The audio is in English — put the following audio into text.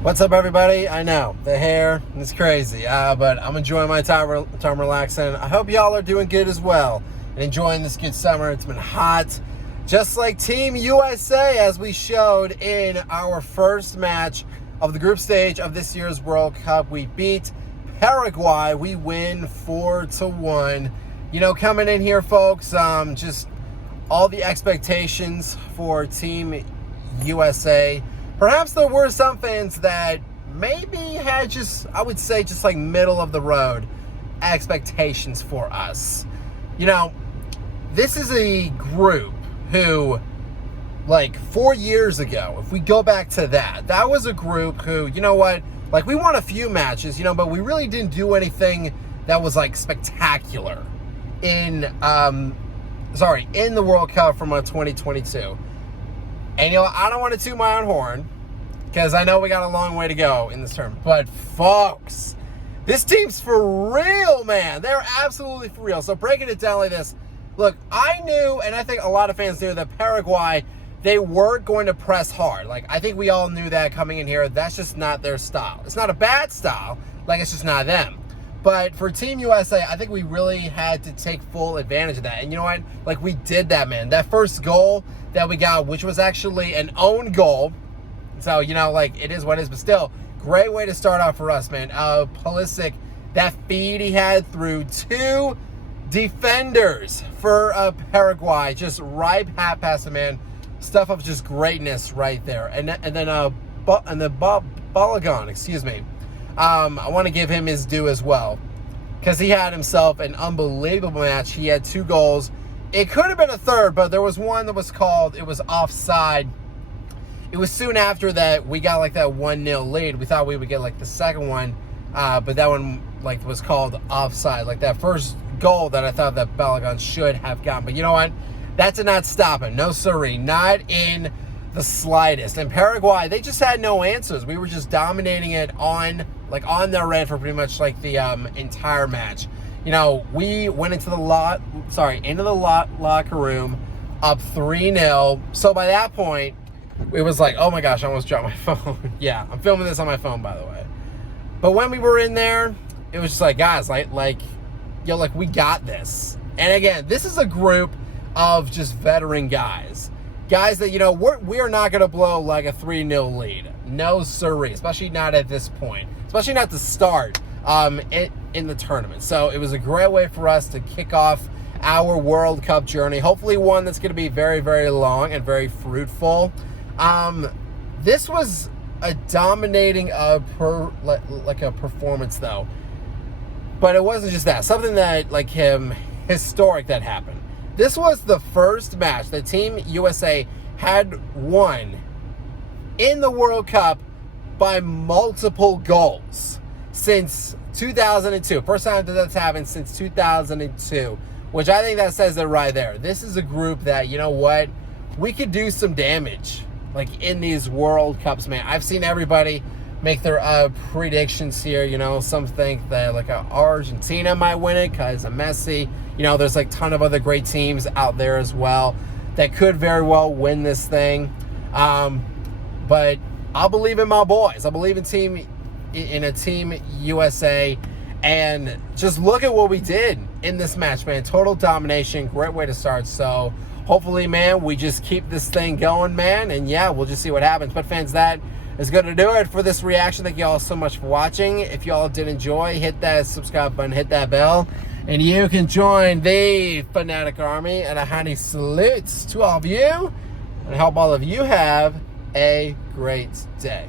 What's up, everybody? I know, the hair is crazy, but I'm enjoying my time relaxing. I hope y'all are doing good as well and enjoying this good summer. It's been hot, just like Team USA, as we showed in our first match of the group stage of this year's World Cup. We beat Paraguay. We win 4-1. You know, coming in here, folks, just all the expectations for Team USA. Perhaps there were some fans that maybe had I would say, like middle of the road expectations for us. You know, this is a group who, like 4 years ago, if we go back to that was a group who, you know what, like we won a few matches, but we really didn't do anything that was like spectacular in the World Cup from 2022. And, I don't want to toot my own horn because I know we got a long way to go in this term. But, folks, this team's for real, man. They're absolutely for real. So, breaking it down like this, look, I knew, and I think a lot of fans knew, that Paraguay, they weren't going to press hard. Like, I think we all knew that coming in here. That's just not their style. It's not a bad style. Like, it's just not them. But for Team USA, I think we really had to take full advantage of that. And you know what? Like, we did that, man. That first goal that we got, which was actually an own goal. So, like, it is what it is. But still, great way to start off for us, man. Pulisic, that feed he had through two defenders for Paraguay. Just right past him, man. Stuff of just greatness right there. And then Balogun, excuse me. I want to give him his due as well, because he had himself an unbelievable match. He had 2 goals. It could have been a third, but there was one that was called, it was offside. It was soon after that we got like that 1-0 lead. We thought we would get like the second one, but that one like was called offside. Like that first goal that I thought that Balogun should have gotten. But you know what? That did not stop it. No siree. Not in the slightest. And Paraguay, they just had no answers. We were just dominating it on their end for pretty much like the entire match. We went into the locker room up 3-0. So by that point, it was like, oh my gosh, I almost dropped my phone. Yeah, I'm filming this on my phone, by the way. But when we were in there, it was just like, guys, like we got this. And again, this is a group of just veteran guys. Guys that, we're not going to blow like a 3-0 lead. No siree, especially not at this point. Especially not to start in the tournament. So it was a great way for us to kick off our World Cup journey. Hopefully one that's going to be very, very long and very fruitful. This was a dominating a performance, though. But it wasn't just that. Something that, historic that happened. This was the first match that Team USA had won in the World Cup by multiple goals since 2002. First time that that's happened since 2002, which I think that says it right there. This is a group that, we could do some damage, like in these World Cups, man. I've seen everybody make their predictions here. Some think that Argentina might win it because of Messi. There's like a ton of other great teams out there as well that could very well win this thing. But I believe in my boys. I believe in Team USA. And just look at what we did in this match, man. Total domination. Great way to start. So hopefully, man, we just keep this thing going, man. And yeah, we'll just see what happens. But fans, that is going to do it for this reaction. Thank you all so much for watching. If y'all did enjoy, hit that subscribe button, hit that bell, and you can join the Fanatic Army. And a hearty salute to all of you, and I hope all of you have a great day.